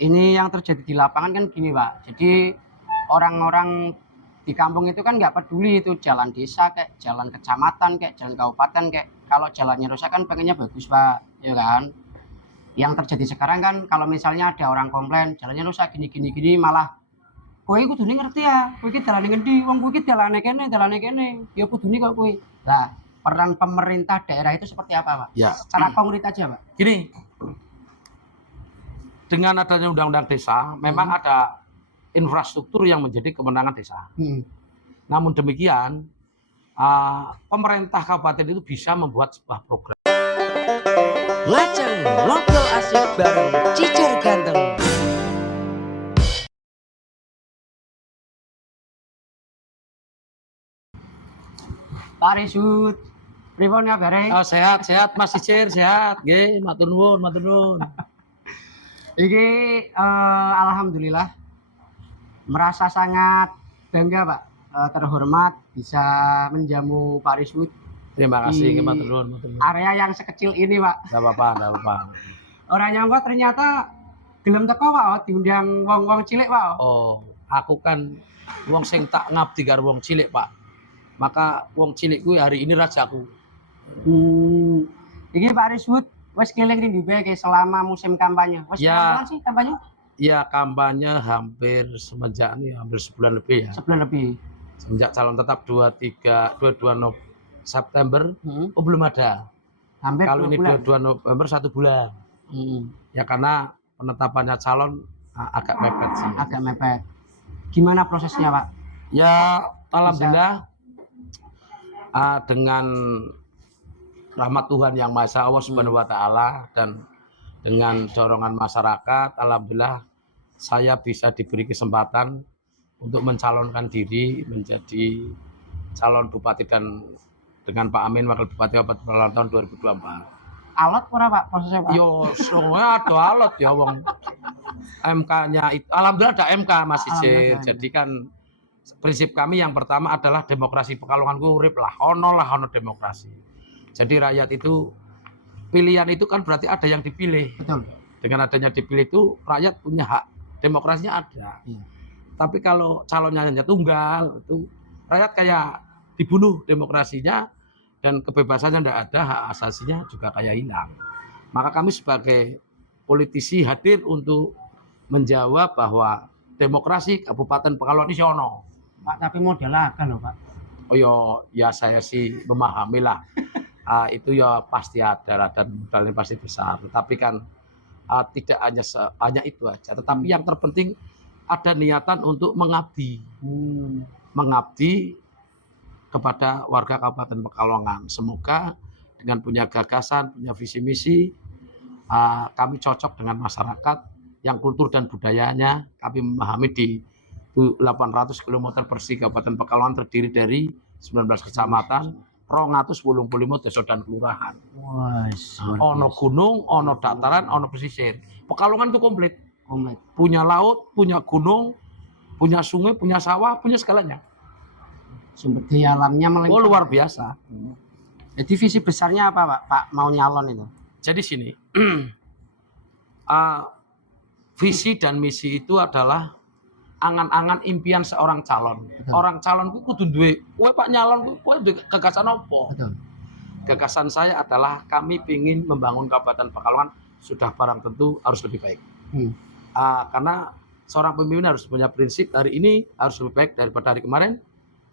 Ini yang terjadi di lapangan kan gini Pak, jadi orang-orang di kampung itu kan nggak peduli itu jalan desa kayak jalan kecamatan kayak jalan kabupaten kayak kalau jalannya rusak kan pengennya bagus Pak, ya kan. Yang terjadi sekarang kan kalau misalnya ada orang komplain jalannya rusak gini malah kowe kudune ngerti ya, kowe iki dalane ngendi, wong kowe iki dalane kene, ya kudune kok kowe. Nah, peran pemerintah daerah itu seperti apa Pak? Ya. Secara konkret aja Pak. Gini, dengan adanya undang-undang desa, memang ada infrastruktur yang menjadi kewenangan desa. Namun demikian, pemerintah kabupaten itu bisa membuat sebuah program. Ngaceng ngobrol asik bareng Cicer Ganteng. Pak Risut, pripun kabare? Sehat Mas Cicer, sehat. Nggih, matur nuwun. Iki alhamdulillah merasa sangat bangga Pak, terhormat bisa menjamu Pak Risut. Terima kasih, matur nuwun. Area yang sekecil ini Pak. Enggak apa-apa. Orang nyangka ternyata gelem teko Pak, diundang wong-wong cilik Pak. Oh, aku kan wong sing tak ngabdi karo wong cilik, Pak. Maka wong cilik kuwi hari ini rajaku. Iki Pak Risut wis keliling ndi bae selama musim kampanye. Wis Ya. sih kampanye? Ya, kampanye hampir semenjak ini hampir sebulan lebih ya. Sebulan lebih. Semenjak calon tetap 22 September, oh belum ada. Hampir kalau ini bulan. 22 November 1 bulan. Ya karena penetapannya calon agak mepet sih. Agak mepet. Gimana prosesnya Pak? Ya alhamdulillah dengan rahmat Tuhan yang Maha Esa Allah Subhanahu wa taala dan dengan dorongan masyarakat, alhamdulillah saya bisa diberi kesempatan untuk mencalonkan diri menjadi calon bupati dan dengan Pak Amin wakil bupati Kabupaten Pekalongan tahun 2024. Alot ora Pak prosesnya Pak? Yo, semuanya ada alot ya wong. MK-nya itu alhamdulillah ada MK Mas Cicer. Jadi kan prinsip kami yang pertama adalah demokrasi Pekalongan ku urip lah, ono demokrasi. Jadi rakyat itu pilihan itu kan berarti ada yang dipilih. Betul. Dengan adanya dipilih itu rakyat punya hak, demokrasinya ada. Tapi kalau calonnya hanya tunggal itu rakyat kayak dibunuh demokrasinya dan kebebasannya tidak ada, hak asasinya juga kayak hilang. Maka kami sebagai politisi hadir untuk menjawab bahwa demokrasi Kabupaten Pekalongan ini ono. Pak, tapi modalnya agak loh Pak. Oh ya saya sih memahami lah. Itu ya pasti ada lah dan modalnya pasti besar. Tetapi kan tidak hanya itu aja. Tetapi yang terpenting ada niatan untuk mengabdi. Mengabdi kepada warga Kabupaten Pekalongan. Semoga dengan punya gagasan, punya visi misi, kami cocok dengan masyarakat yang kultur dan budayanya kami memahami di 800 km persegi Kabupaten Pekalongan terdiri dari 19 kecamatan, 285 desa dan kelurahan. Ono gunung, ono dataran, ono pesisir. Pekalongan itu komplit. Punya laut, punya gunung, punya sungai, punya sawah, punya segalanya. Sumber daya alamnya melimpah. Oh luar biasa. Jadi visi besarnya apa Pak mau nyalon itu? Jadi sini visi dan misi itu adalah angan-angan impian seorang calon. Betul. Orang calon ku kudu duwe, kowe Pak nyalon kowe duwe gagasan apa? Betul. Gagasan saya adalah kami ingin membangun Kabupaten Pekalongan sudah barang tentu harus lebih baik. Karena seorang pemimpin harus punya prinsip hari ini harus lebih baik daripada hari kemarin.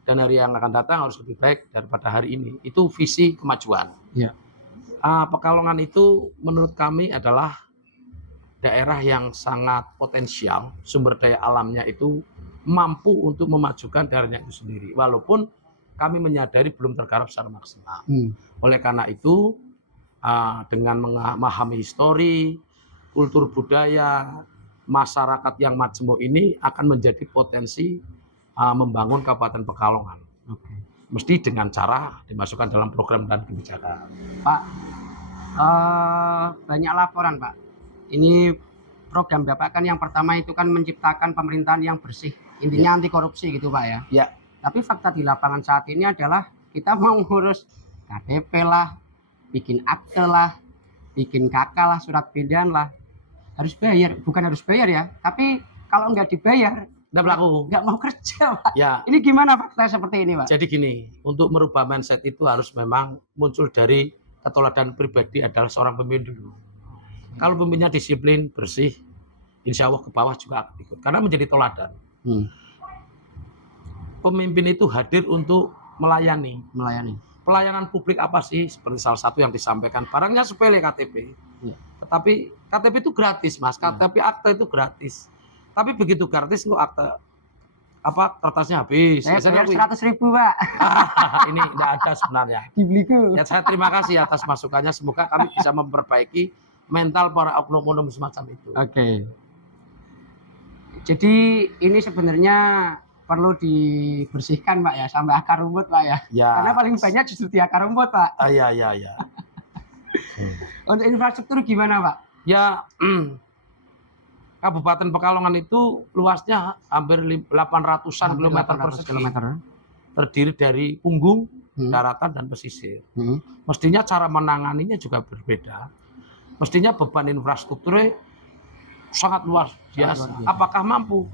Dan hari yang akan datang harus lebih baik daripada hari ini. Itu visi kemajuan. Ya. Pekalongan itu menurut kami adalah daerah yang sangat potensial. Sumber daya alamnya itu mampu untuk memajukan daerahnya itu sendiri. Walaupun kami menyadari belum tergarap secara maksimal. Oleh karena itu, dengan memahami histori, kultur budaya, masyarakat yang majemuk ini akan menjadi potensi membangun Kabupaten Pekalongan. Mesti dengan cara dimasukkan dalam program dan kebijakan. Pak, banyak laporan Pak. Ini program Bapak kan yang pertama itu kan menciptakan pemerintahan yang bersih. Intinya anti korupsi gitu Pak ya. Ya. Tapi fakta di lapangan saat ini adalah kita mau ngurus KTP lah, bikin akte lah, bikin KK lah, surat pindahan lah. Harus bayar, bukan harus bayar ya. Tapi kalau nggak dibayar, Nggak berlaku. nggak mau kerja, Pak. Ya, Ini gimana fakta seperti ini, Pak? jadi gini, untuk merubah mindset itu harus memang muncul dari keteladanan pribadi adalah seorang pemimpin dulu. Kalau pemimpinnya disiplin, bersih, insya Allah ke bawah juga akan ikut. Karena menjadi teladan. Pemimpin itu hadir untuk melayani. Pelayanan publik apa sih? Seperti salah satu yang disampaikan, barangnya sepele KTP. Iya. Tetapi KTP itu gratis, Mas. KTP akta itu gratis. Tapi begitu gratis kok akta kertasnya habis. Saya bayar 100.000, Pak. Ini tidak ada sebenarnya. Dibeliku. Ya, saya terima kasih atas masukannya. Semoga kami bisa memperbaiki mental para oknum-oknum semacam itu. Oke. Jadi ini sebenarnya perlu dibersihkan, Pak ya, sampai akar rumput, Pak ya. Ya. Karena paling banyak justru di akar rumput, Pak. Iya. Untuk infrastruktur gimana, Pak? Ya, Kabupaten Pekalongan itu luasnya hampir 800-an kilometer persegi. Terdiri dari punggung, daratan, dan pesisir. Mestinya cara menanganinya juga berbeda. Mestinya beban infrastrukturnya sangat luar biasa. Apakah mampu?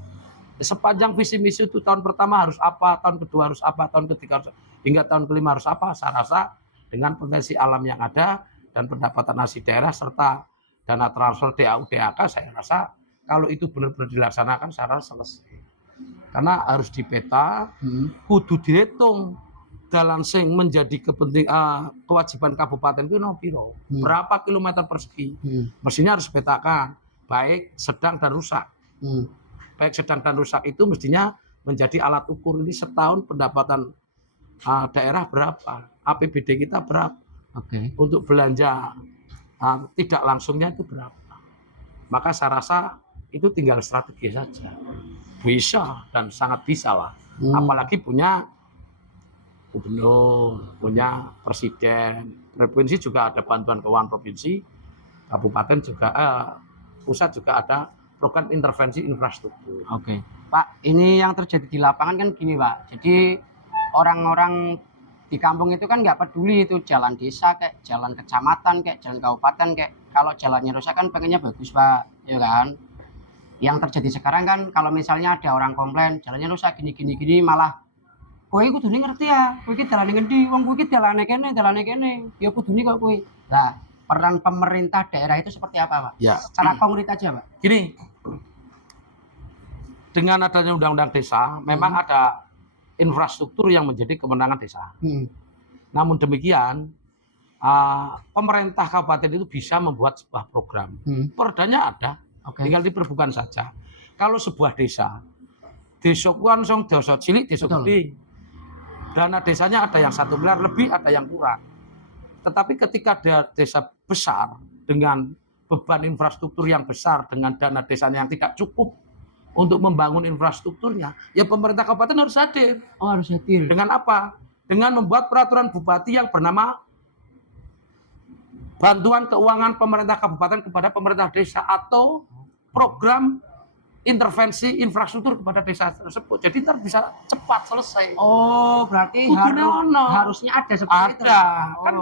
Sepanjang visi misi itu tahun pertama harus apa, tahun kedua harus apa, tahun ketiga harus apa, hingga tahun kelima harus apa. Saya rasa dengan potensi alam yang ada dan pendapatan asli daerah serta dana transfer DAU DAK, saya rasa kalau itu benar-benar dilaksanakan, saya rasa selesai. Karena harus dipeta, kudu dihitung dalam sing menjadi kewajiban kabupaten itu piro, berapa kilometer persegi. Mestinya harus petakan, baik, sedang, dan rusak. Baik, sedang, dan rusak itu mestinya menjadi alat ukur ini setahun pendapatan daerah berapa, APBD kita berapa, untuk belanja tidak langsungnya itu berapa. Maka saya rasa itu tinggal strategi saja. Bisa dan sangat bisa lah. Apalagi punya gubernur, punya presiden, provinsi juga ada bantuan keuangan provinsi, kabupaten juga, pusat juga ada program intervensi infrastruktur. Oke, Pak, ini yang terjadi di lapangan kan gini, Pak. Jadi orang-orang di kampung itu kan nggak peduli itu jalan desa kayak jalan kecamatan kayak jalan kabupaten kayak kalau jalannya rusak kan pengennya bagus, Pak, ya kan. Yang terjadi sekarang kan kalau misalnya ada orang komplain jalannya rusak gini malah kowe kudune ngerti ya, kowe iki dalane ngendi, wong kowe iki dalane kene, ya kudune kok kowe. Nah, peran pemerintah daerah itu seperti apa, Pak? Ya. Secara konkret aja, Pak. Gini, dengan adanya undang-undang desa, memang ada infrastruktur yang menjadi kewenangan desa. Namun demikian, pemerintah kabupaten itu bisa membuat sebuah program. Perdanya ada, tinggal diperbukan saja. Kalau sebuah desa kuansong desa cilik, desa gede, dana desanya ada yang 1 miliar lebih, ada yang kurang. Tetapi ketika desa besar dengan beban infrastruktur yang besar, dengan dana desanya yang tidak cukup untuk membangun infrastrukturnya, ya pemerintah kabupaten harus hadir. Oh, harus hadir. Dengan apa? Dengan membuat peraturan bupati yang bernama bantuan keuangan pemerintah kabupaten kepada pemerintah desa atau program intervensi infrastruktur kepada desa tersebut. Jadi ntar bisa cepat selesai. Oh, berarti harusnya ada seperti itu. Ada. Kan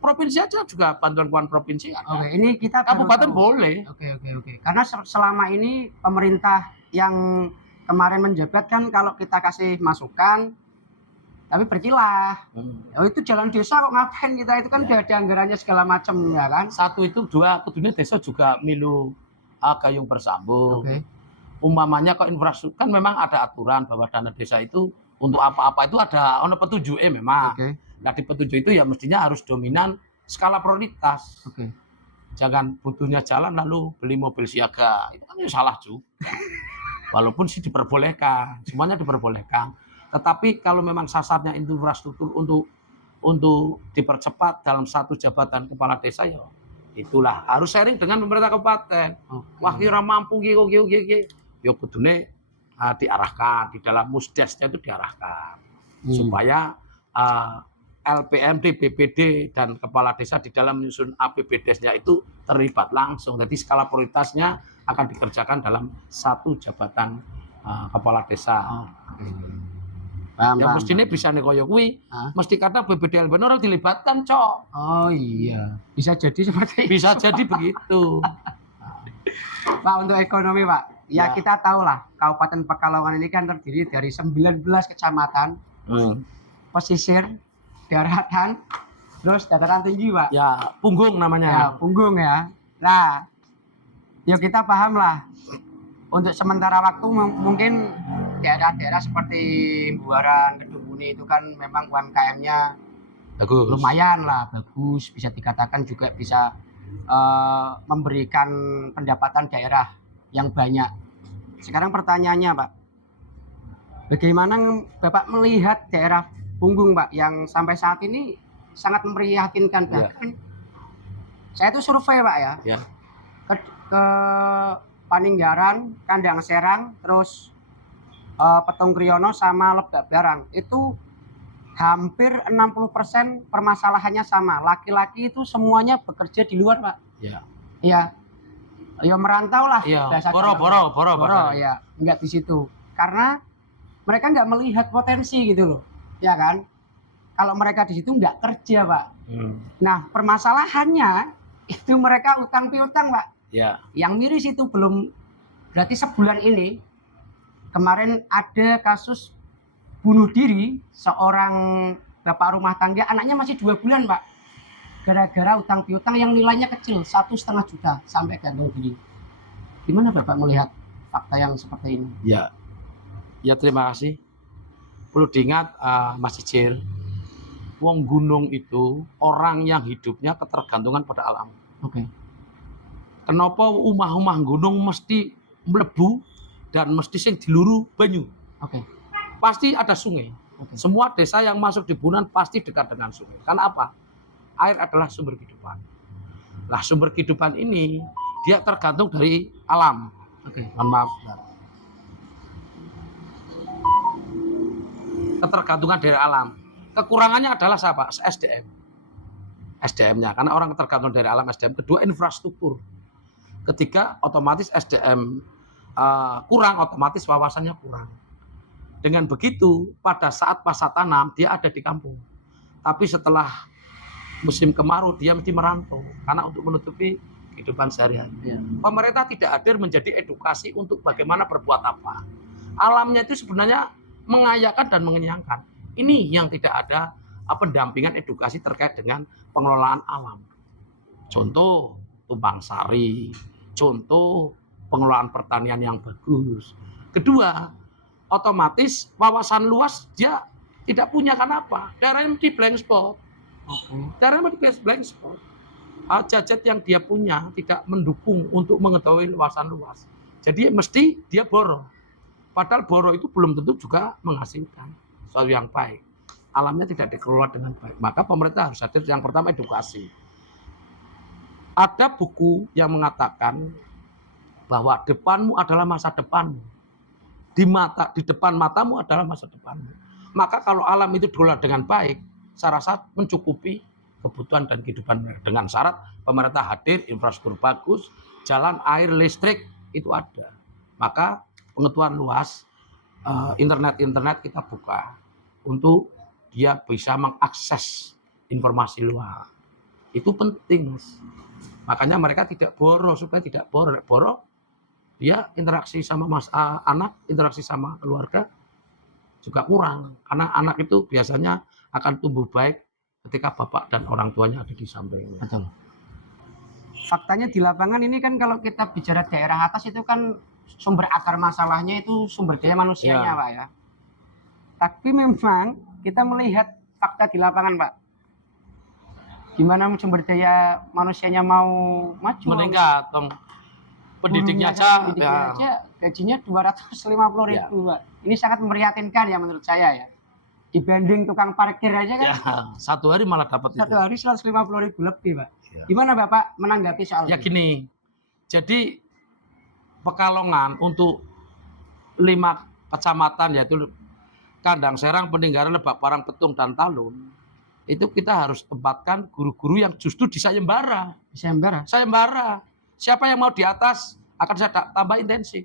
provinsi aja juga bantuan keuangan provinsi ada. Oke, ini kita kabupaten boleh. Oke. Karena selama ini pemerintah yang kemarin menjabat kan kalau kita kasih masukan tapi berkilah. Oh, itu jalan desa kok ngapain kita, itu kan udah ada anggarannya segala macam ya kan. Satu itu, dua, kudunya desa juga milu gayung bersambung. Umpamanya kok infrastruktur kan memang ada aturan bahwa dana desa itu untuk apa-apa itu ada petunjuk memang. Nah, di petunjuk itu ya mestinya harus dominan skala prioritas. Jangan butuhnya jalan lalu beli mobil siaga. Itu kan ya salah juga. Walaupun sih diperbolehkan, semuanya diperbolehkan. Tetapi kalau memang sasarnya infrastruktur untuk dipercepat dalam satu jabatan kepala desa, ya itulah harus sharing dengan pemerintah kabupaten. Wah, kira mampu gitu. Ya kudune diarahkan di dalam musdesnya itu diarahkan supaya LPMD, BPD dan kepala desa di dalam menyusun APBDes-nya itu terlibat langsung. Jadi skala prioritasnya akan dikerjakan dalam satu jabatan kepala desa. Yang mestinya bisa nih koyo kuwi, mesti kata BPD LPN orang dilibatkan, Cok. Oh iya, bisa jadi seperti itu. Bisa jadi begitu. Pak, untuk ekonomi Pak, ya, Ya. kita tahu lah Kabupaten Pekalongan ini kan terdiri dari 19 kecamatan, pesisir, daratan, terus dataran tinggi Pak. Ya, punggung Ya, namanya. punggung ya. Nah, yuk kita paham lah. Untuk sementara waktu mungkin daerah-daerah seperti Buaran, Kedunguni itu kan memang UMKM-nya Bagus. lumayan lah, bagus, bisa dikatakan juga bisa memberikan pendapatan daerah yang banyak. Sekarang pertanyaannya Pak, bagaimana Bapak melihat daerah punggung Pak yang sampai saat ini sangat memprihatinkan? Ya. Bahkan saya tuh survei Pak ya, Ya. ke Paninggaran, Kandang Serang, terus Petung Kriono sama Lebak Barang, itu hampir 60% permasalahannya sama. Laki-laki itu semuanya bekerja di luar Pak. Ya. Iya. Ya merantau lah. Iya. bahasa Boro. Boro ya, enggak di situ. Karena mereka nggak melihat potensi gitu loh. Ya kan? Kalau mereka di situ nggak kerja Pak. Nah permasalahannya itu mereka utang piutang Pak. Ya. Yang miris itu belum, berarti sebulan ini kemarin ada kasus bunuh diri seorang bapak rumah tangga, anaknya masih 2 bulan Pak, gara-gara utang piutang yang nilainya kecil 1,5 juta sampai gantung diri. Gimana Bapak melihat fakta yang seperti ini? Ya. Ya, terima kasih. Perlu diingat Mas Icil, wong gunung itu orang yang hidupnya ketergantungan pada alam. Oke. Kenapa omah-omah gunung mesti mlebu dan mesti sing diluru banyu? Oke. Pasti ada sungai. Oke. Semua desa yang masuk di Bunan pasti dekat dengan sungai. Karena apa? Air adalah sumber kehidupan. Nah, sumber kehidupan ini dia tergantung dari alam. Oke. Mohon maaf. Ketergantungan dari alam. Kekurangannya adalah siapa? SDM. SDM-nya, karena orang tergantung dari alam SDM. Kedua, infrastruktur. Ketiga, otomatis SDM kurang, otomatis wawasannya kurang. Dengan begitu, pada saat masa tanam, dia ada di kampung. Tapi setelah musim kemarau, dia mesti merantau. Karena untuk menutupi kehidupan sehari-hari. Ya. Pemerintah tidak hadir menjadi edukasi untuk bagaimana berbuat apa. Alamnya itu sebenarnya mengayakan dan mengenyangkan. Ini yang tidak ada pendampingan edukasi terkait dengan pengelolaan alam. Contoh, tumpang sari. Contoh, pengelolaan pertanian yang bagus. Kedua, otomatis wawasan luas dia tidak punya. Kenapa? Daerahnya di blank spot. Daerahnya di blank spot. Jajet yang dia punya tidak mendukung untuk mengetahui wawasan luas. Jadi mesti dia boro. Padahal boro itu belum tentu juga menghasilkan sesuatu yang baik. Alamnya tidak dikelola dengan baik. Maka pemerintah harus hadir. Yang pertama edukasi. Ada buku yang mengatakan bahwa depanmu adalah masa depanmu. Di depan matamu adalah masa depanmu. Maka kalau alam itu dikelola dengan baik, saya rasa mencukupi kebutuhan dan kehidupan mereka. Dengan syarat pemerintah hadir, infrastruktur bagus, jalan, air, listrik itu ada. Maka pengetahuan luas, internet kita buka untuk dia bisa mengakses informasi luar. Itu penting, Mas. Makanya mereka tidak boro, supaya tidak boro. Boro, dia interaksi sama anak, interaksi sama keluarga juga kurang. Karena anak itu biasanya akan tumbuh baik ketika bapak dan orang tuanya ada di sampingnya. Betul. Faktanya di lapangan ini kan kalau kita bicara daerah atas itu kan sumber akar masalahnya itu sumber daya manusianya, Ya. Pak ya. Tapi memang kita melihat fakta di lapangan, Pak. Gimana sumber daya manusianya mau maju? Meningkat, dong. Pendidiknya aja, gajinya 250.000, Pak. Ini sangat memprihatinkan ya menurut saya ya. Dibanding tukang parkir aja kan. Ya, satu hari malah dapat Satu hari 150.000 lebih, Pak. Ya. Gimana Bapak menanggapi soal Ya ini? gini, jadi Pekalongan untuk 5 kecamatan yaitu Kandang Serang, Peninggaran, Lebak Barang, Petung, dan Talun, itu kita harus tempatkan guru-guru yang justru di sayembara. Sayembara. Siapa yang mau di atas akan saya tambah intensif.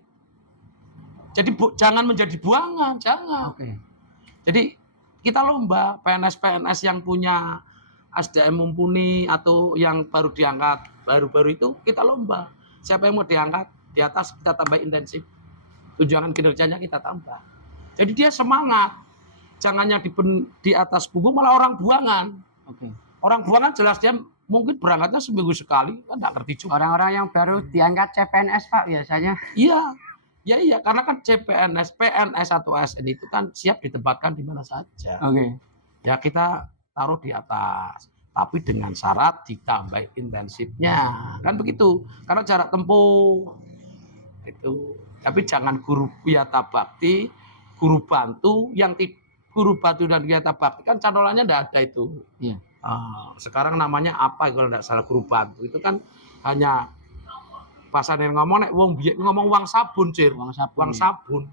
Jadi jangan menjadi buangan, jangan. Oke. Jadi kita lomba PNS yang punya SDM mumpuni atau yang baru diangkat baru-baru itu kita lomba. siapa yang mau diangkat di atas kita tambah intensif, tunjangan kinerjanya kita tambah. Jadi dia semangat, jangan yang di atas punggung malah orang buangan. Oke. Orang buangan jelas dia mungkin berangkatnya seminggu sekali, kan nggak ngerti juga. Orang-orang yang baru diangkat CPNS Pak biasanya. Iya, iya, karena kan CPNS, PNS atau ASN itu kan siap ditempatkan di mana saja. Oke. Ya kita taruh di atas, tapi dengan syarat ditambah intensifnya, kan begitu. Karena jarak tempuh itu. Tapi jangan guru wiyata bakti, guru bantu yang guru bantu dan wiyata bakti kan canolannya enggak ada itu. Iya. Sekarang namanya apa kalau enggak salah guru bantu itu kan hanya pasane ngomong nek wong biyen ngomong uang sabun, Cir. Uang sabun. Uang sabun.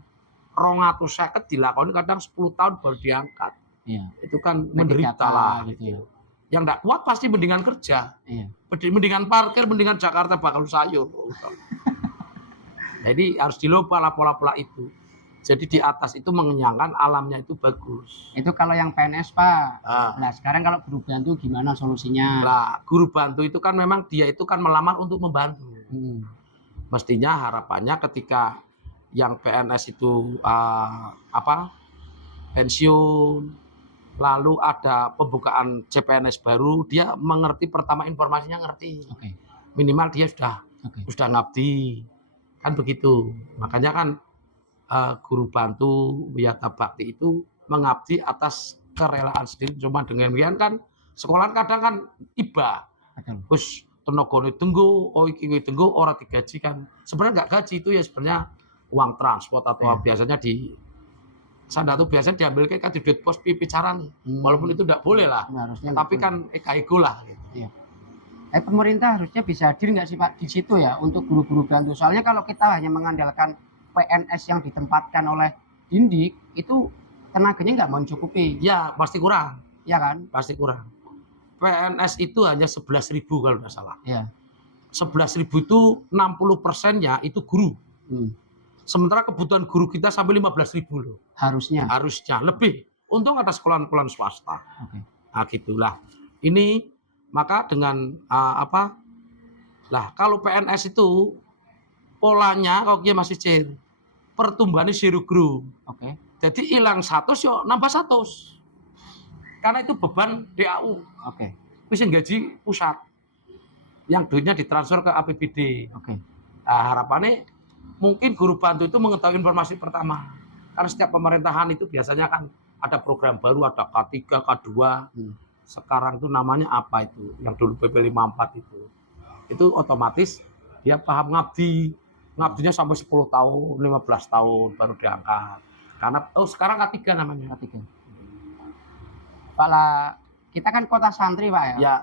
250 dilakoni kadang 10 tahun baru diangkat. Iya. Itu kan menderita lah gitu ya. Yang enggak kuat pasti mendingan kerja. Iya. Mendingan parkir, mendingan Jakarta bakal sayur. Jadi harus dilupa lah pola-pola itu. Jadi di atas itu mengenyangkan, alamnya itu bagus. Itu kalau yang PNS Pak. Ah. Nah sekarang kalau guru bantu gimana solusinya? Lah, guru bantu itu kan memang dia itu kan melamar untuk membantu. Mestinya harapannya ketika yang PNS itu pensiun, lalu ada pembukaan CPNS baru, dia mengerti pertama informasinya ngerti. Oke. Minimal dia sudah ngabdi, kan begitu. Makanya kan guru bantu wiyata bakti itu mengabdi atas kerelaan sendiri. Cuma dengan demikian kan sekolah kadang kan iba, terus tenagane tenggo, iki tenggo ora digaji kan. Sebenarnya nggak gaji itu ya sebenarnya uang transport atau biasanya di Sanda tuh biasanya diambil kan di duit pos pipi carane. Walaupun itu tidak boleh lah. Harusnya tapi kan ego lah gitu. Iya. Pemerintah harusnya bisa hadir nggak sih Pak di situ ya untuk guru-guru bantu. Soalnya kalau kita hanya mengandalkan PNS yang ditempatkan oleh Dindik itu tenaganya nggak mencukupi. Ya pasti kurang. Ya kan? Pasti kurang. PNS itu hanya 11.000 kalau nggak salah. Iya. 11.000 itu 60%-nya itu guru. Sementara kebutuhan guru kita sampai 15.000 loh. Harusnya lebih. Untung ada sekolah-sekolah swasta. Oke. Nah gitulah. Ini maka dengan Lah kalau PNS itu polanya kalau dia masih Cir, pertumbuhannya zero growth. Oke. Jadi hilang 100 yo nambah 100. Karena itu beban DAU. Oke. Wis gaji pusat. Yang duitnya ditransfer ke APBD. Oke. Nah, harapannya mungkin guru bantu itu mengetahui informasi pertama. Karena setiap pemerintahan itu biasanya kan ada program baru, ada K3, K2. Sekarang itu namanya apa itu? Yang dulu PP 54 itu. Itu otomatis dia paham ngabdi. Ngabdinya sampai 10 tahun, 15 tahun baru diangkat. Karena sekarang K3 namanya. K3. Pak lah, kita kan kota santri Pak ya. Ya.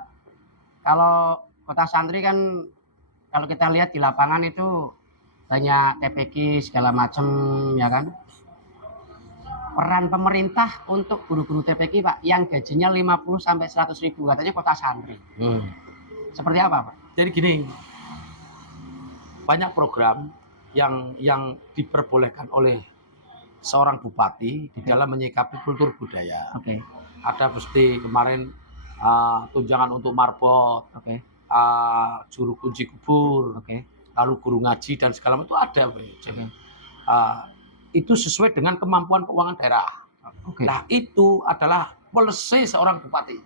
Kalau kota santri kan kalau kita lihat di lapangan itu banyak TPQ segala macam ya kan. Peran pemerintah untuk guru-guru TPQ Pak yang gajinya 50 sampai 100 ribu katanya kota santri. Seperti apa Pak? Jadi gini, banyak program yang diperbolehkan oleh seorang bupati di dalam menyikapi kultur budaya. Oke. Ada mesti kemarin tunjangan untuk marbot, juru kunci kubur, lalu guru ngaji dan segala macam itu ada. Jadi, itu sesuai dengan kemampuan keuangan daerah. Nah itu adalah policy seorang bupati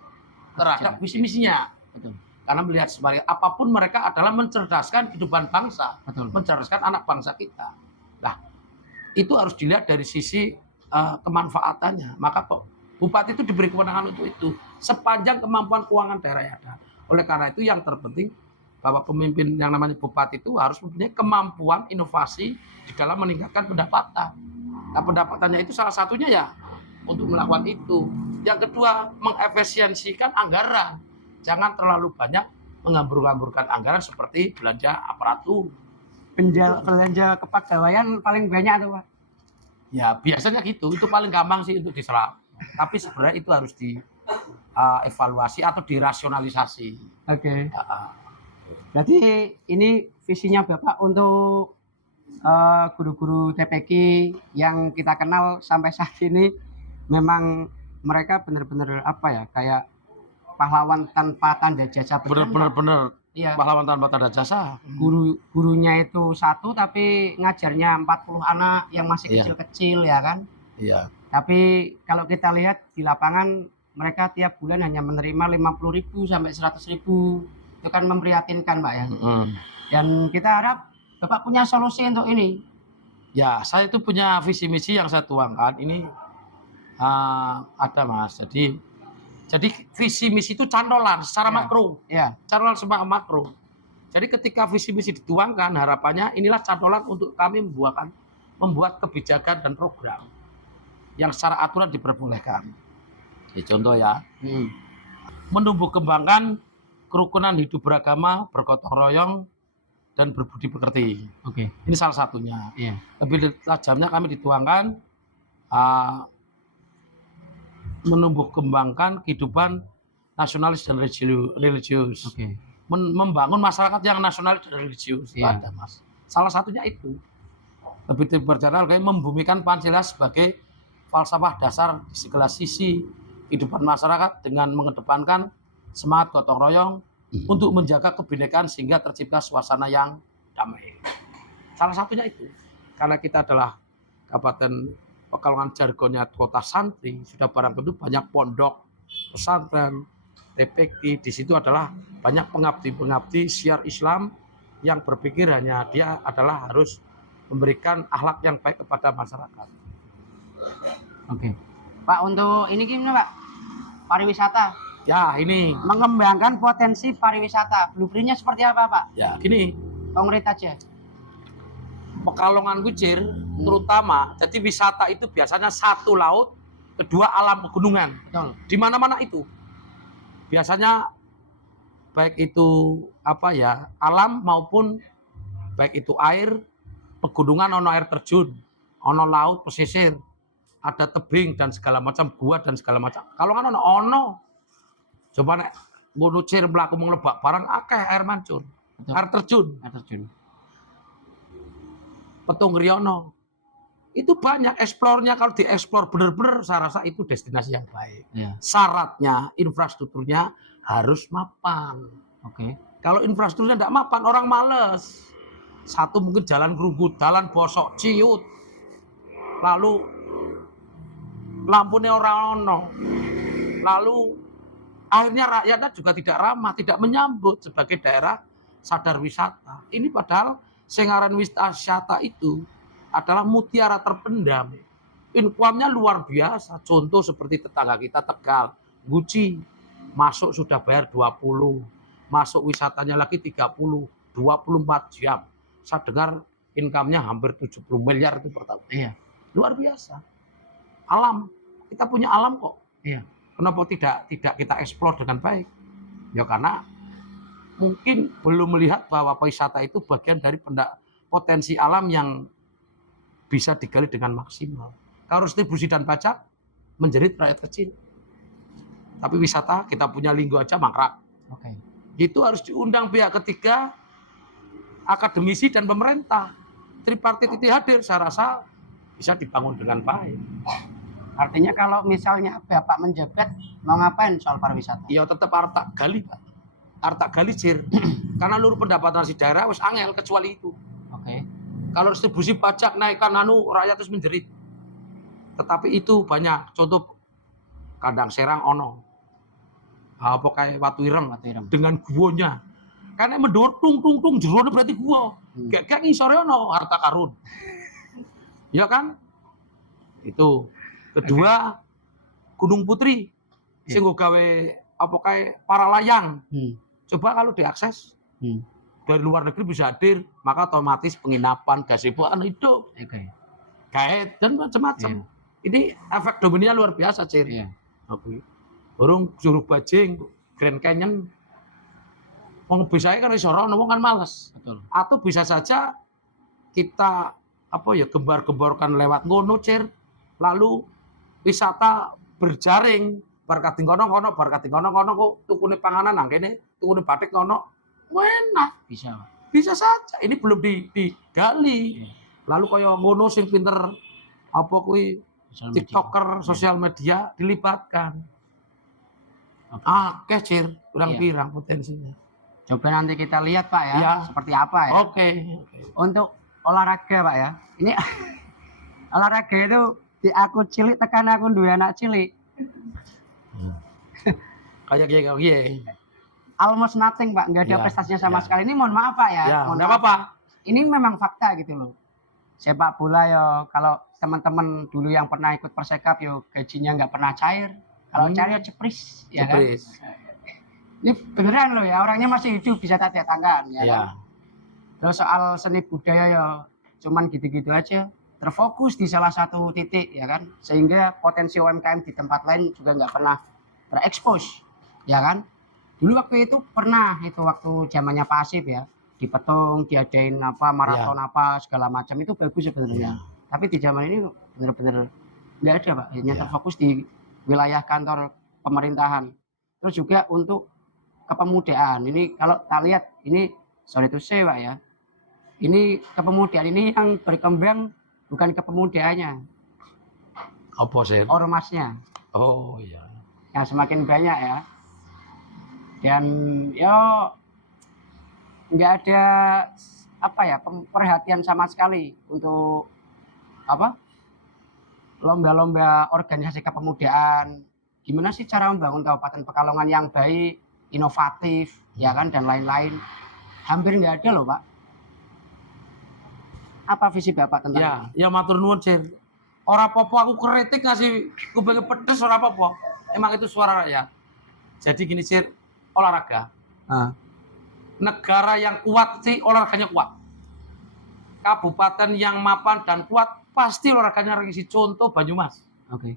terhadap visi misinya. Karena melihat sebagai apapun mereka adalah mencerdaskan kehidupan bangsa, mencerdaskan anak bangsa kita. Nah itu harus dilihat dari sisi kemanfaatannya. Maka bupati itu diberi kewenangan untuk itu sepanjang kemampuan keuangan daerah yang ada. Oleh karena itu yang terpenting bahwa pemimpin yang namanya bupati itu harus mempunyai kemampuan inovasi di dalam meningkatkan pendapatan. Nah pendapatannya itu salah satunya ya untuk melakukan itu. Yang kedua mengefisiensikan anggaran. Jangan terlalu banyak menghambur-hamburkan anggaran seperti belanja aparatur. Belanja kepegawaian paling banyak tuh Pak. Ya biasanya gitu, itu paling gampang sih untuk diserap. Tapi sebenarnya itu harus dievaluasi atau dirasionalisasi. Oke. Berarti ini visinya Bapak untuk guru-guru TPQ yang kita kenal sampai saat ini memang mereka benar-benar apa ya kayak pahlawan tanpa tanda jasa. Benar-benar Iya. pahlawan tanpa tanda jasa. Gurunya itu satu tapi ngajarnya 40 anak yang masih Iya. kecil-kecil ya kan. Iya. Tapi kalau kita lihat di lapangan mereka tiap bulan hanya menerima 50.000 sampai 100.000. Itu kan memprihatinkan, Pak ya. Dan kita harap Bapak punya solusi untuk ini. Ya, saya itu punya visi misi yang saya tuangkan. Ini ada Mas. Jadi visi misi itu cantolan secara Ya. makro. Ya, Cantolan secara makro. Jadi ketika visi misi dituangkan, harapannya inilah cantolan untuk kami membuat kebijakan dan program yang secara aturan diperbolehkan. Ya, contoh ya, menumbuh kembangkan kerukunan hidup beragama, bergotong royong, dan berbudi pekerti. oke. Ini salah satunya. Iya. Lebih tajamnya kami dituangkan menumbuh kembangkan kehidupan nasionalis dan religius. Oke. Membangun masyarakat yang nasionalis dan religius. Itu Iya. ada, Mas. Salah satunya itu. Lebih berjalan kayak membumikan Pancasila sebagai falsafah dasar di segala sisi kehidupan masyarakat dengan mengedepankan semangat gotong royong untuk menjaga kebinekaan sehingga tercipta suasana yang damai. Salah satunya itu. Karena kita adalah Kabupaten Pekalongan, jargonnya kota santri, sudah barang tentu banyak pondok, pesantren, TPQ, di situ adalah banyak pengabdi-pengabdi syiar Islam yang berpikir hanya dia adalah harus memberikan akhlak yang baik kepada masyarakat. Oke. Pak, untuk ini gimana, Pak? Pariwisata. Ya, ini. Mengembangkan potensi pariwisata. Blueprint-nya seperti apa, Pak? Ya, gini. Konkret aja. Pekalongan Kucir terutama, jadi wisata itu biasanya satu laut, kedua alam pegunungan. Betul. Di mana-mana itu. Biasanya baik itu alam maupun baik itu air, pegunungan, ono air terjun, ono laut, pesisir, ada tebing dan segala macam, gua dan segala macam. Kalau kan ono. Coba nek ngono Cir mlaku mlebak barang akeh air mancur. Betul. Air terjun. Air terjun. Petung Riono. Itu banyak eksplornya, kalau dieksplor benar-benar saya rasa itu destinasi yang baik. Iya. Syaratnya infrastrukturnya harus mapan. Oke. Kalau infrastrukturnya tidak mapan orang males. Satu mungkin jalan gerunggut, jalan bosok, ciut. Lalu lampunya orang ono. Lalu akhirnya rakyatnya juga tidak ramah, tidak menyambut sebagai daerah sadar wisata. Ini padahal Sengaran wisata itu adalah mutiara terpendam. Income-nya luar biasa. Contoh seperti tetangga kita Tegal, Guci, masuk sudah bayar 20, masuk wisatanya lagi 30, 24 jam. Saya dengar income-nya hampir 70 miliar itu per tahun. Iya. Luar biasa. Alam, kita punya alam kok. Iya. Kenapa tidak kita eksplor dengan baik? Ya karena mungkin belum melihat bahwa wisata itu bagian dari potensi alam yang bisa digali dengan maksimal. Kalau distribusi dan pajak menjerit rakyat kecil. Tapi wisata kita punya Linggo aja mangkrak. Oke. Itu harus diundang pihak ketiga, akademisi dan pemerintah. Tripartit itu hadir, saya rasa bisa dibangun dengan baik. Artinya kalau misalnya Bapak menjabat mau ngapain soal pariwisata? Ya tetap harta gali, Pak. Harta gali Cir. Karena luruh pendapatan si daerah wis angel kecuali itu. Oke. Kalau distribusi pajak naikkan rakyat terus menjerit. Tetapi itu banyak. Contoh Kandang Serang ono. Apa kayak Watu Ireng dengan guonya. Karena mendor tung jerone berarti gua. Gak ngisore ono harta karun. Ya kan? Itu. Kedua Gunung Putri. Sing gawe apa kayak para layang. Coba kalau diakses dari luar negeri bisa hadir, maka otomatis penginapan, gazebo akan hidup. Kayak dan macam-macam. Ini efek dominonya luar biasa, Cir. Oke. Burung Curug Bajing, Grand Canyon. Wong bisa kan iso ora wong kan males. Betul. Atau bisa saja kita gembar-gemborkan lewat ngono, Cir. Lalu wisata berjaring. Barkati kono kok tukune panganan nang kene, tukune batik kono. Enak. Bisa saja. Ini belum digali. Lalu kaya ngono sing pinter apa kuwi TikToker sosial media dilibatkan. Akeh Cir, pirang-pirang potensinya. Coba nanti kita lihat Pak ya, Ya. seperti apa ya. Oke. Untuk olahraga Pak ya, ini olahraga itu di aku cilik tekan aku dua anak cilik. Kayak gini. Almost nothing Pak, nggak ada Ya, prestasinya sama ya. sekali. Ini mohon maaf Pak ya. Ya, Mohon enggak maaf. apa-apa. Ini memang fakta gitu loh. Sepak bola ya, kalau teman-teman dulu yang pernah ikut Persekap yo gajinya nggak pernah cair. Kalau cair ya cepris, ya kan? Jepris. Ini beneran loh ya, orangnya masih hidup bisa tak datangkan, ya kan? Ya. Terus soal seni budaya ya cuman gitu-gitu aja, terfokus di salah satu titik ya kan, sehingga potensi UMKM di tempat lain juga nggak pernah terekspos, ya kan? Dulu waktu itu pernah itu waktu zamannya Pak Asif ya, di Petung diadain apa maraton apa segala macam itu bagus sebenarnya. Tapi di zaman ini bener-bener nggak ada Pak, hanya terfokus di wilayah kantor pemerintahan. Terus juga untuk kepemudaan ini kalau kita lihat ini sorry to say Pak ya, ini kepemudaan ini yang berkembang bukan kepemudaannya, Apa sih? ormasnya Oh iya. yang semakin banyak ya. Dan ya nggak ada apa ya perhatian sama sekali untuk apa lomba-lomba organisasi kepemudaan. Gimana sih cara membangun Kabupaten Pekalongan yang baik, inovatif, ya kan, dan lain-lain. Hampir nggak ada loh Pak. Apa visi Bapak tentang Ya, ini? ya matur nuwun, Sir. Ora apa-apa aku kritik ngasih kuping pedes ora apa-apa. Emang itu suara rakyat. Jadi gini, Sir, olahraga. Ah, Negara yang kuat sih olahraganya kuat. Kabupaten yang mapan dan kuat pasti olahraganya ranking 1. Contoh Banyumas. oke.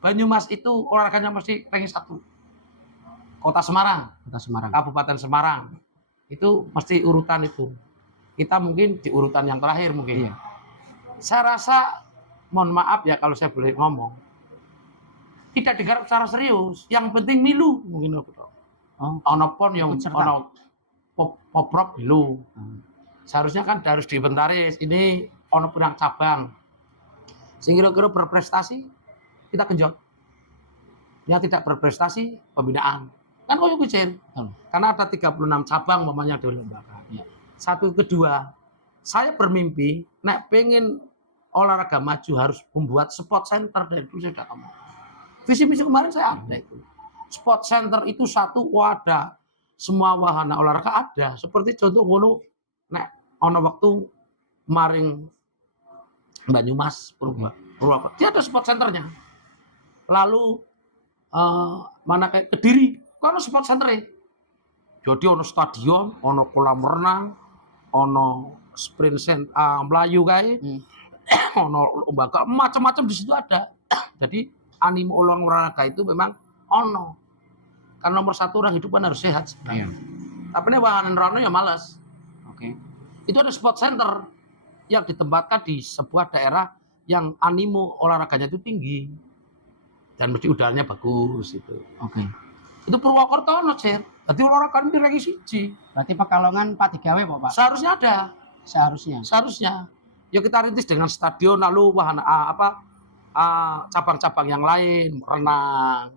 Banyumas itu olahraganya mesti ranking 1. Kota Semarang, Kota Semarang. Kabupaten Semarang. Itu mesti urutan itu. Kita mungkin di urutan yang terakhir mungkin. Iya. Saya rasa, mohon maaf ya kalau saya boleh ngomong, tidak digarap secara serius. Yang penting milu mungkin aku tahu. Oh, Ono pon yang ikut serta. ono poprov milu. Hmm. Seharusnya kan harus diinventaris. Ini ono perang cabang. Sehingga kira-kira berprestasi kita genjot. Yang tidak berprestasi pembinaan. Kan koyo kuwi, karena ada 36 cabang mamanya di lembaga. Iya. Satu kedua, saya bermimpi nek pengen olahraga maju harus membuat sport center. Dari dulu saya sudah ngomong. Visi misi kemarin saya ada itu. Sport center itu satu wadah. Semua wahana olahraga ada. Seperti contoh ngono nek ono waktu maring Banyumas Purwakarta. Dia ada sport centernya. Lalu mana kayak Kediri, kan sport center ya. Jadi ono stadion, ono kolam renang, ono sprint melayu kae, ono lembaga macam-macam di situ ada. Jadi animo olahraga itu memang ono. Karena nomor satu orang hidup kan harus sehat. Iya. Tapi nih wahanan rano ya malas. Oke. Itu ada sport center yang ditempatkan di sebuah daerah yang animo olahraganya itu tinggi dan mesti udaranya bagus itu. Oke. Itu Purwakarta ono, Sir. Dadi olahraga ini ranking 1. Berarti Pekalongan Pak digawe Pak? Seharusnya ada. Seharusnya. Ya kita rintis dengan stadion lalu wahana cabang-cabang yang lain, renang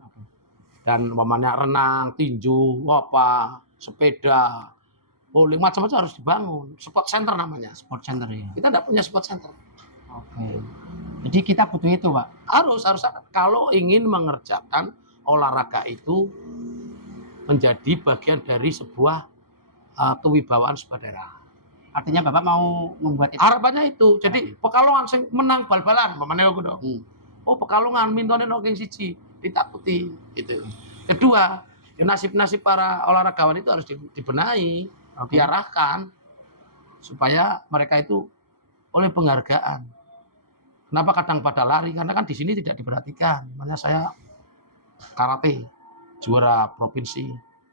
dan umpamanya renang, tinju, sepeda, bowling macam-macam harus dibangun. Sport center namanya. Sport center ya. Kita tidak punya sport center. Oke. Jadi kita butuh itu Pak. Harus ada. Kalau ingin mengerjakan olahraga itu menjadi bagian dari sebuah kewibawaan sebuah daerah. Artinya Bapak mau membuat itu. Harapannya itu. Jadi Pekalongan sing menang bal-balan, mamane aku dong. Oh Pekalongan mintone ranking 1, ditakuti gitu. Kedua, ya nasib-nasib para olahragawan itu harus dibenahi, diarahkan supaya mereka itu oleh penghargaan. Kenapa kadang pada lari? Karena kan di sini tidak diperhatikan. Makanya saya karate juara provinsi,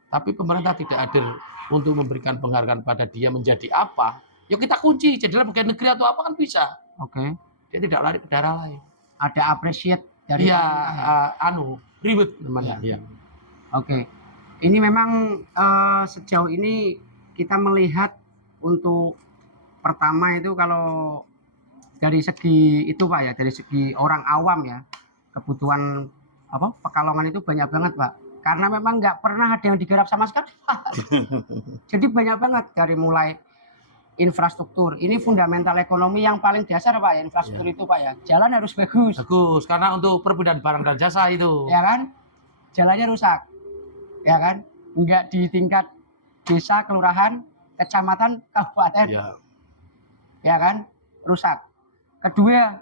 tapi pemerintah tidak hadir untuk memberikan penghargaan pada dia menjadi apa. Ya kita kunci, jadilah bagian negeri atau apa kan bisa. Oke. Dia tidak lari ke daerah lain. Ada appreciate dari Iya, ribet namanya. Iya. Oke. Ini memang sejauh ini kita melihat untuk pertama itu kalau dari segi itu Pak ya, dari segi orang awam ya, kebutuhan Pekalongan itu banyak banget Pak. karena memang nggak pernah ada yang digarap sama sekali. Jadi banyak banget dari mulai infrastruktur. Ini fundamental ekonomi yang paling dasar Pak ya, infrastruktur itu Pak ya. Jalan harus bagus. Bagus, karena untuk perpindahan barang dan jasa itu. Ya kan? Jalannya rusak. Ya kan? Enggak di tingkat desa, kelurahan, kecamatan, kabupaten. Ya. Ya kan? Rusak. Kedua,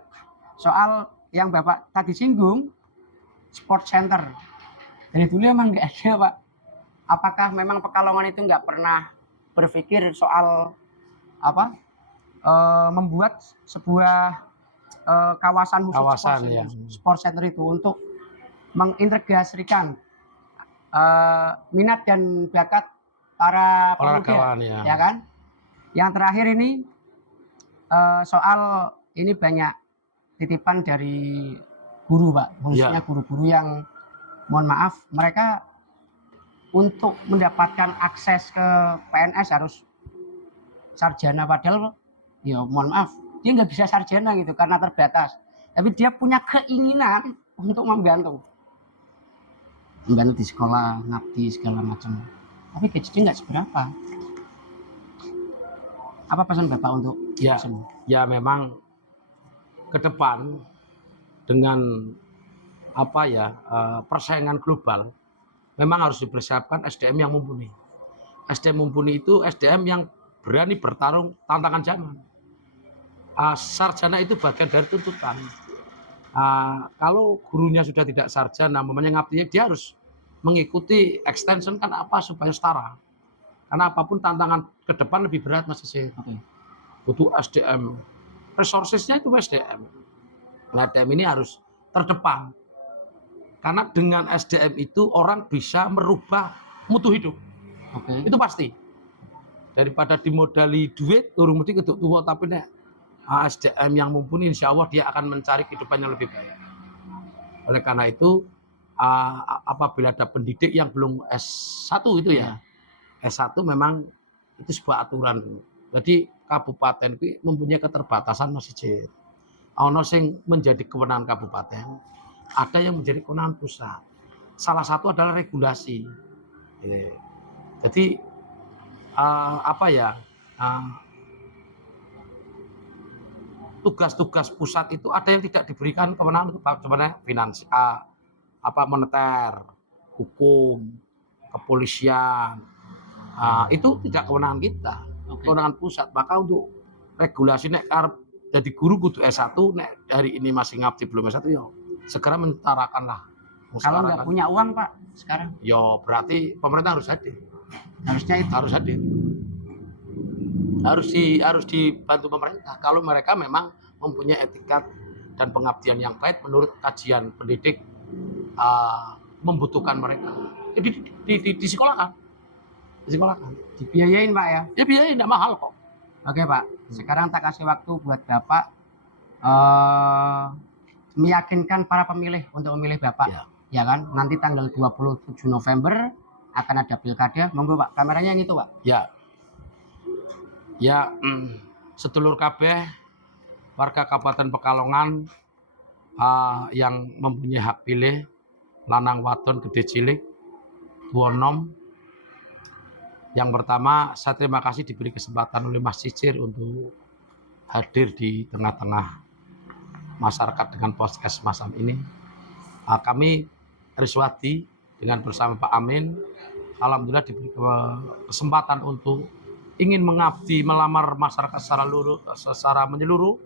soal yang Bapak tadi singgung, sport center. Dari dulu emang nggak ada Pak. Apakah memang Pekalongan itu nggak pernah berpikir soal apa membuat sebuah kawasan khusus sport center itu untuk mengintegrasikan minat dan bakat para pemuda, ya kan? Yang terakhir ini soal ini banyak titipan dari guru Pak, khususnya guru-guru yang mohon maaf mereka untuk mendapatkan akses ke PNS harus sarjana, padahal ya mohon maaf dia nggak bisa sarjana gitu karena terbatas, tapi dia punya keinginan untuk membantu di sekolah, ngabdi segala macam, tapi gajinya nggak seberapa. Apa pesan Bapak untuk ya memang ke depan dengan persaingan global memang harus dipersiapkan SDM yang mumpuni. SDM mumpuni itu SDM yang berani bertarung tantangan zaman. Sarjana itu bagian dari tuntutan. Kalau gurunya sudah tidak sarjana, namanya ngabdi, dia harus mengikuti extension kan apa supaya setara. Karena apapun tantangan ke depan lebih berat Mas Sisi. Butuh SDM. Resourcesnya itu SDM. SDM ini harus terdepan. Karena dengan SDM itu orang bisa merubah mutu hidup. Itu pasti. Daripada dimodali duit, urung mesti keduk tua, tapi nek SDM yang mumpuni insya Allah dia akan mencari kehidupan yang lebih baik. Oleh karena itu apabila ada pendidik yang belum S1 itu ya, S1 memang itu sebuah aturan. Jadi kabupaten itu mempunyai keterbatasan masih jauh. Ono sing menjadi kewenangan kabupaten, ada yang menjadi kewenangan pusat. Salah satu adalah regulasi. Jadi tugas-tugas pusat itu ada yang tidak diberikan kewenangan untuk sebenarnya finansial, moneter, hukum, kepolisian. Itu tidak kewenangan kita, kewenangan pusat. Maka untuk regulasi nek jadi guru kudu S1, nek dari ini masih ngabdi belum S1 ya segera mentarakanlah. Kalau nggak punya uang Pak sekarang, ya berarti pemerintah harus hadir. Harusnya itu harus hadir. Harus dibantu pemerintah. Kalau mereka memang mempunyai etikat dan pengabdian yang baik menurut kajian pendidik membutuhkan mereka. Jadi disekolahkan. Dibiayain Pak ya? Ya biayain, tidak mahal kok. Oke Pak, sekarang tak kasih waktu buat Bapak meyakinkan para pemilih untuk memilih Bapak. Ya kan, nanti tanggal 27 November akan ada pilkada. Monggo Pak, kameranya yang itu Pak. Sedulur kabeh warga Kabupaten Pekalongan yang mempunyai hak pilih, lanang wadon gede cilik, tua nom. Yang pertama, saya terima kasih diberi kesempatan oleh Mas Cicir untuk hadir di tengah-tengah masyarakat dengan podcast semacam ini. Kami Riswadi dengan bersama Pak Amin, alhamdulillah diberi kesempatan untuk ingin mengabdi, melamar masyarakat secara menyeluruh.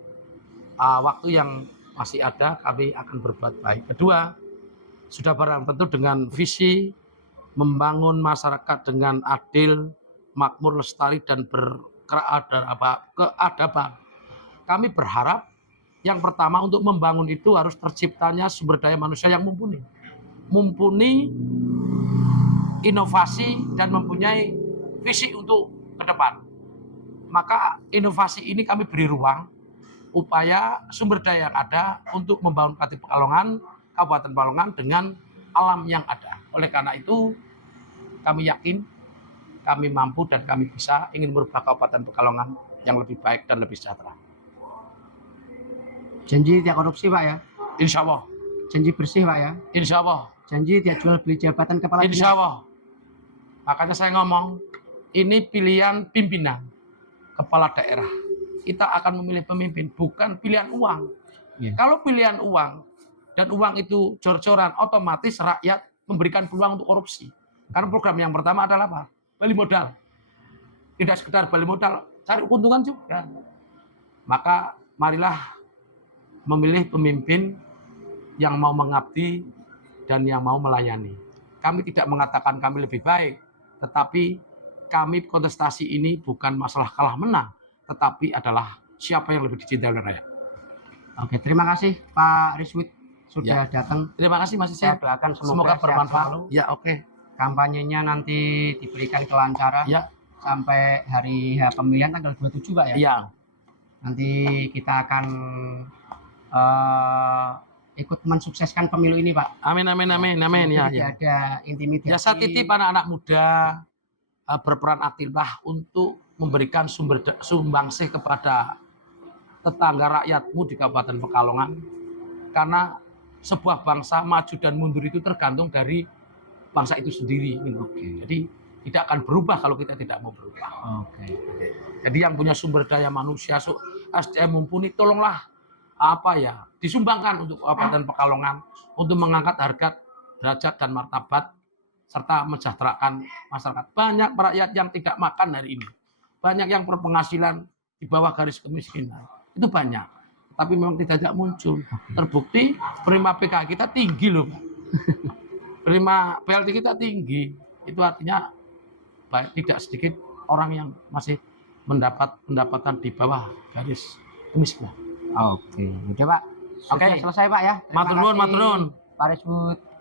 Waktu yang masih ada, kami akan berbuat baik. Kedua, sudah barang tentu dengan visi membangun masyarakat dengan adil, makmur, lestari, dan berkeadaban. Kami berharap yang pertama untuk membangun itu harus terciptanya sumber daya manusia yang mumpuni. Mumpuni inovasi dan mempunyai visi untuk ke depan. Maka inovasi ini kami beri ruang upaya sumber daya yang ada untuk membangun Kabupaten Pekalongan dengan alam yang ada. Oleh karena itu kami yakin kami mampu dan kami bisa ingin merubah Kabupaten Pekalongan yang lebih baik dan lebih sejahtera. Janji tidak korupsi Pak ya? Insya Allah. Janji bersih Pak ya? Insya Allah. janji tidak jual beli jabatan kepala dinas. Insya Allah. Makanya saya ngomong, ini pilihan pimpinan kepala daerah. Kita akan memilih pemimpin, bukan pilihan uang. Iya. Kalau pilihan uang dan uang itu jor-joran, otomatis rakyat memberikan peluang untuk korupsi. Karena program yang pertama adalah apa? Balik modal. Tidak sekedar balik modal, cari keuntungan juga. Maka marilah memilih pemimpin yang mau mengabdi dan yang mau melayani. Kami tidak mengatakan kami lebih baik, tetapi kami kontestasi ini bukan masalah kalah menang, tetapi adalah siapa yang lebih dicintai oleh rakyat. Oke, terima kasih Pak Rizwit sudah datang. Terima kasih Mas Saya Isin. doakan Semoga sehat bermanfaat. selalu. Ya, oke. Kampanyenya nanti diberikan kelancaran Ya, sampai hari pemilihan tanggal 27 Pak ya. iya. Nanti kita akan ikut mensukseskan pemilu ini Pak. Amin, amin, amin, amin. Ya, Tidak ya. ada intimidasi. Ya, saya titip anak-anak muda berperan aktiflah untuk memberikan sumbangsih kepada tetangga rakyatmu di Kabupaten Pekalongan. Karena sebuah bangsa maju dan mundur itu tergantung dari bangsa itu sendiri. Oke. Jadi tidak akan berubah kalau kita tidak mau berubah. Oke. Jadi yang punya sumber daya manusia, SDM mumpuni, tolonglah disumbangkan untuk Kabupaten Pekalongan untuk mengangkat harkat, derajat dan martabat serta mensejahterakan masyarakat. Banyak rakyat yang tidak makan hari ini. Banyak yang berpenghasilan di bawah garis kemiskinan. Itu banyak. Tapi memang tidak muncul. Terbukti prima PK kita tinggi loh, Pak. Prima BLT kita tinggi. Itu artinya tidak sedikit orang yang masih mendapat pendapatan di bawah garis kemiskinan. Oke, udah Pak. Sudah Oke. selesai Pak ya. Terima Matur nuwun, kasih, matur nuwun. Pak Rizwit.